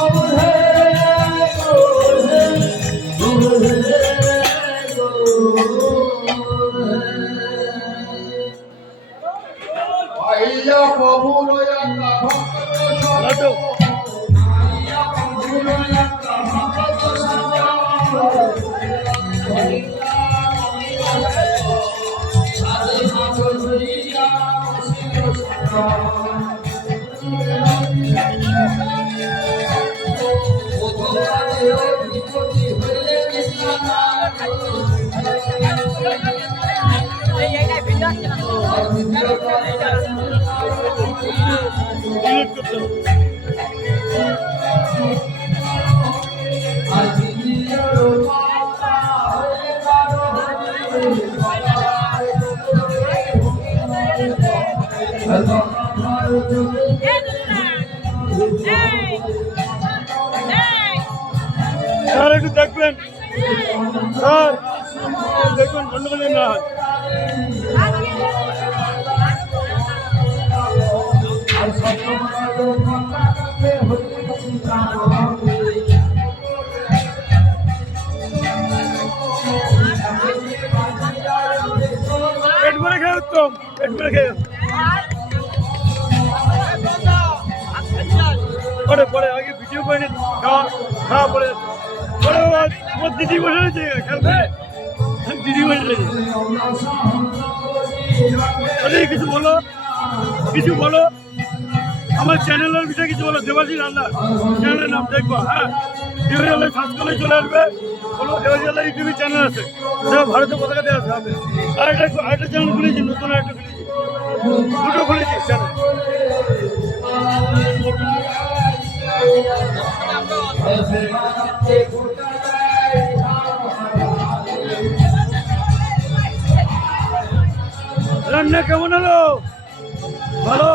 Over here. Sir একটু দেখবেন sir, দেখবেন গন্ডগোল না হয়। পেট ভরে খেয়ে উত্তম, পেট ভরে খেয়ে পরে পরে আগে ভিডিও করে খাওয়া খাওয়া পরে পরে তোমার দিদি বসে রয়েছে খেলবে, দিদি বসে রয়েছে। কিছু বলো, কিছু বলো, আমার চ্যানেলের বিষয়ে কিছু বলো। দেবাশী রান্না চ্যানেলের নাম দেখবো, হ্যাঁ দেবাশী রান্না সার্চ করলে চলে আসবে। বলো দেবাশী রান্না ইউটিউবে চ্যানেল আছে, ভারতের পতাকা দেওয়া আছে। আরেকটা চ্যানেল খুলেছি, নতুন আরেকটা খুলেছি, দুটো খুলেছি চ্যানেল। রান্না কেমন হলো? ভালো।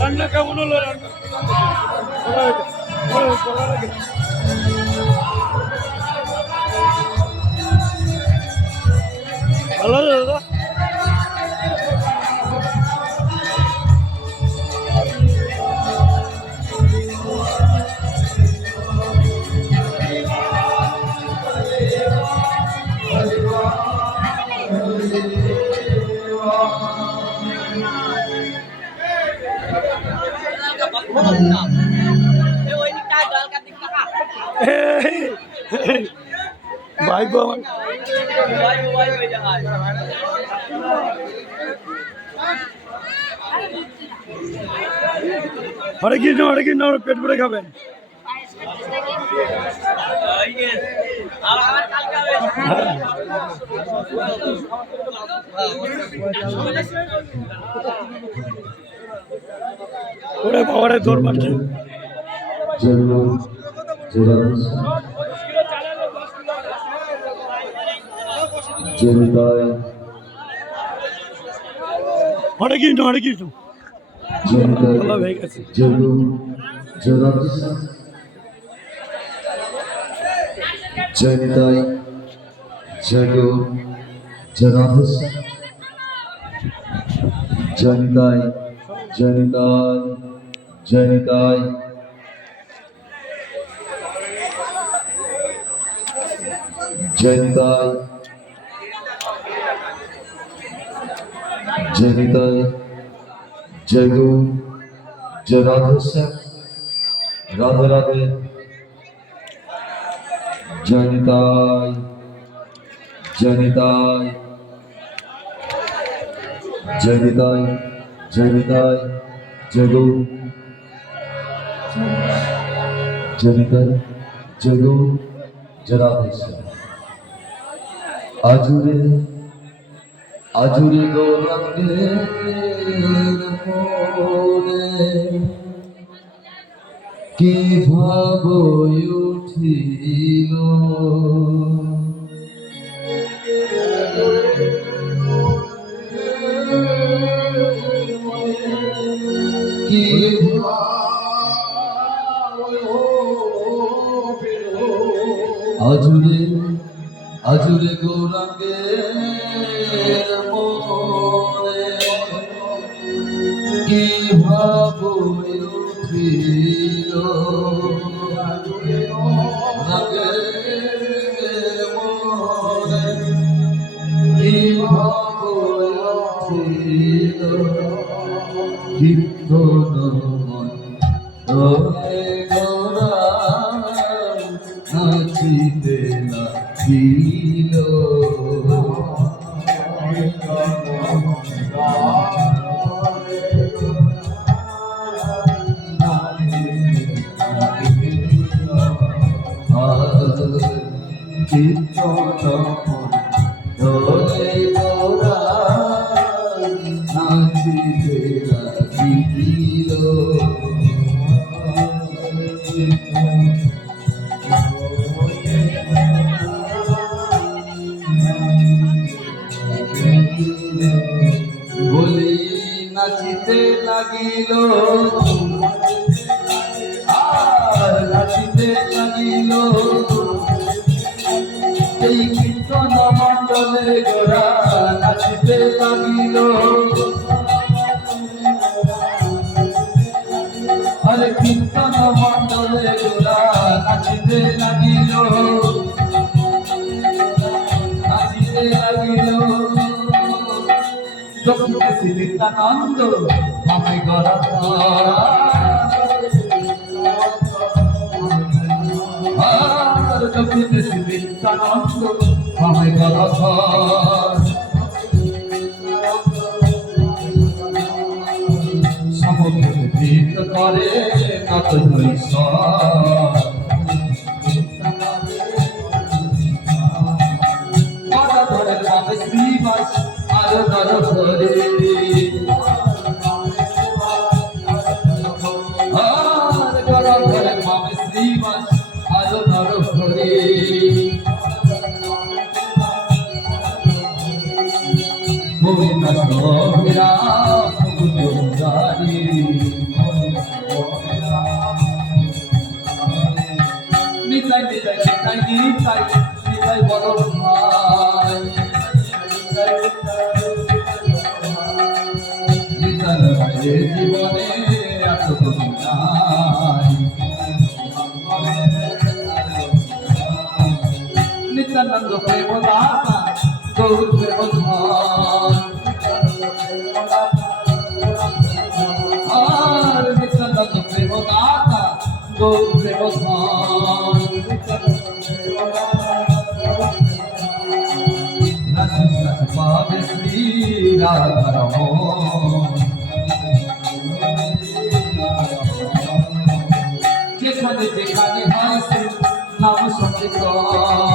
রান্না কেমন হলো? রান্না ভালো দাদা। ভাই বাবা হরে কৃষ্ণ পেট ভরে খাবেন। ওরে বাবারে দৌড় মারছে। হরে কৃষ্ণ ভালো হয়ে গেছে। জনিতাই জগো জনাধস জনিতাই জনিতাই জনিতাই জনিতাই জনিতাই জগো জনাধস রাধে রাধে জনিতাই জনিতাই জনিতাই জনিতাই জগো জনিতাই জগো জনাধস আজুরে আজুরে গৌরাঙ্গের মোরে কি ভাব উঠিল কি আজুরে আজুরে গৌরাঙ্গের মোরে কি ভাব উঠিল নাচিতে নাচিল বলি নাচিতে লাগিল আর নাচিতে লাগিল এই কীর্তন মণ্ডলে গোরা নাচিতে লাগিল আরে কীর্তন মণ্ডলে গোরা নাচিতে লাগিল নাচিতে লাগিল যখন নিত্যানন্দ আমায় গড়া আর যখন নিত্যানন্দ আমায় গড়া সমবেত করে কত ধরে ভাবে শ্রীবাস আরো ধর ধরে আর গড় ধরে ভাবে শ্রীবাস আরো ধর ধরে গোবিন্দ সোহরা মুকুন্দারি নিতাই নিতাই নিতাই নিতাই নিতাই বড় ভাই নিতাই ভাইয়ের জীবনে এত কিছু নাই নিত্যানন্দ প্রেম দাতা গৌর প্রেম ধন আর নিত্যানন্দ প্রেম দাতা গৌর প্রেম ধন পাবে শ্রী রাধা রমণ যেখানে যেখানে হয় নাম সংকীর্তন